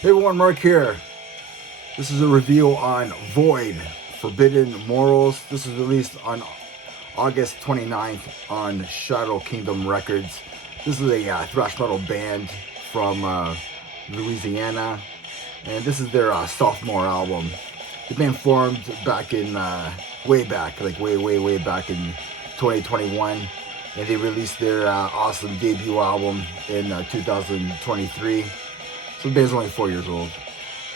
Hey everyone, Mark here. This is a review on Void, Forbidden Morals. This was released on August 29th on Shadow Kingdom Records. This is a thrash metal band from Louisiana, and this is their sophomore album. The band formed back in, way back in 2021, and they released their awesome debut album in 2023. So the band's only 4 years old.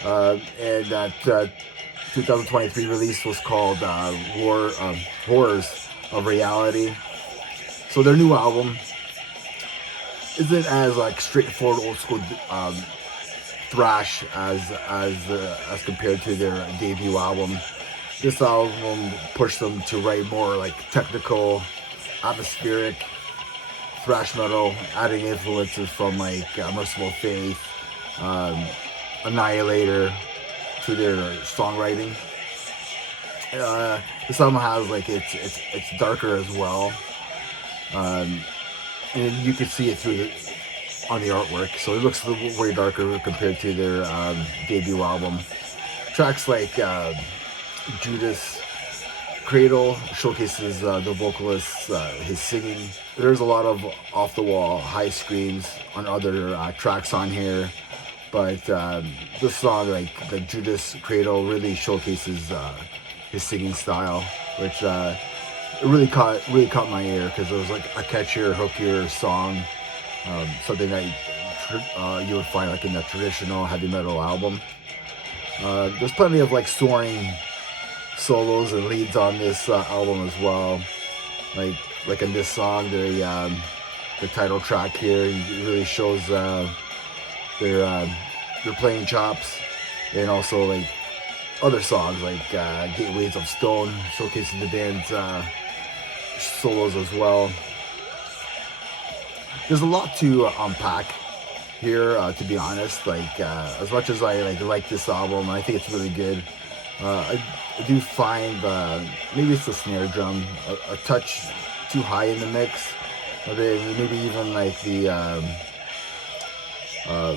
And that 2023 release was called Horrors of Reality. So their new album isn't as straightforward old school thrash as compared to their debut album. This album pushed them to write more technical, atmospheric thrash metal, adding influences from Merciful Faith, Annihilator to their songwriting. This album has it's darker as well, and you can see it on the artwork. So it looks way darker compared to their debut album. Tracks like Judas Cradle showcases the vocalist, his singing. There's a lot of off the wall high screams on other tracks on here. But this song, like Judas Cradle, really showcases his singing style, which it really caught my ear because it was a catchier, hookier song, something that you would find in a traditional heavy metal album. There's plenty of soaring solos and leads on this album as well. Like in this song, the title track here, it really shows their playing chops, and also other songs like Gateways of Stone, showcasing the band's solos as well. There's a lot to unpack here, to be honest. As much as I like this album, I think it's really good. I do find maybe it's the snare drum a touch too high in the mix. Maybe even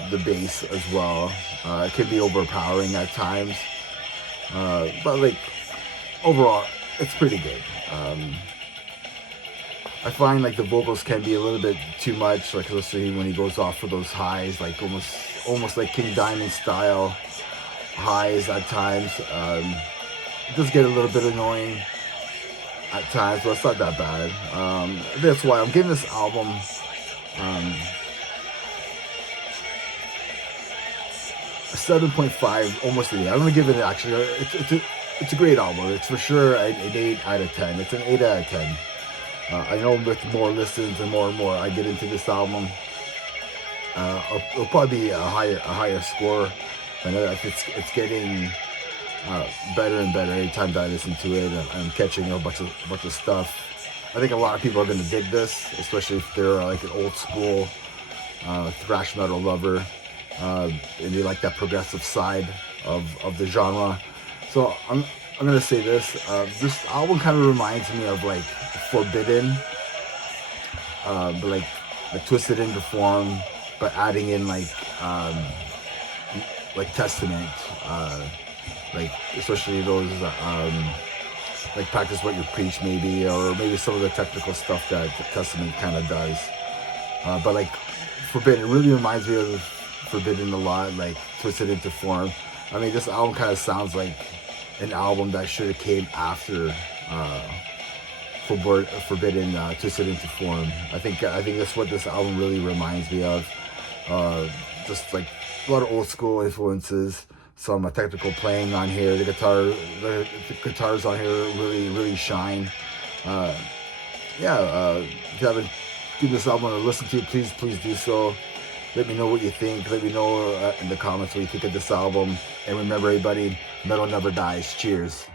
the bass as well. It could be overpowering at times, but overall, it's pretty good. I find the vocals can be a little bit too much, especially when he goes off for those highs, almost like King Diamond style highs at times. It does get a little bit annoying at times, but it's not that bad. That's why I'm giving this album 7.5, almost an 8. I'm gonna give it it's a great album. It's for sure an 8 out of 10. It's an 8 out of 10. I know with more listens and more I get into this album, it'll probably be a higher score. I know that it's getting better and better every time that I listen to it. I'm catching a bunch of stuff. I think a lot of people are gonna dig this, especially if they're an old school thrash metal lover. And they like that progressive side of the genre. So I'm gonna say this. This album kind of reminds me of Forbidden, but twisted into form, but adding in Testament, especially those practice what you preach, maybe, or maybe some of the technical stuff that Testament kind of does. But Forbidden really reminds me of Forbidden a lot, twisted into form. I mean, this album kind of sounds like an album that should have came after Forbidden, Twisted into Form. I think that's what this album really reminds me of. Just a lot of old school influences, some technical playing on here. The guitars on here really shine. If you haven't given this album a listen to, please do so. Let me know what you think. Let me know in the comments what you think of this album. And remember, everybody, metal never dies. Cheers.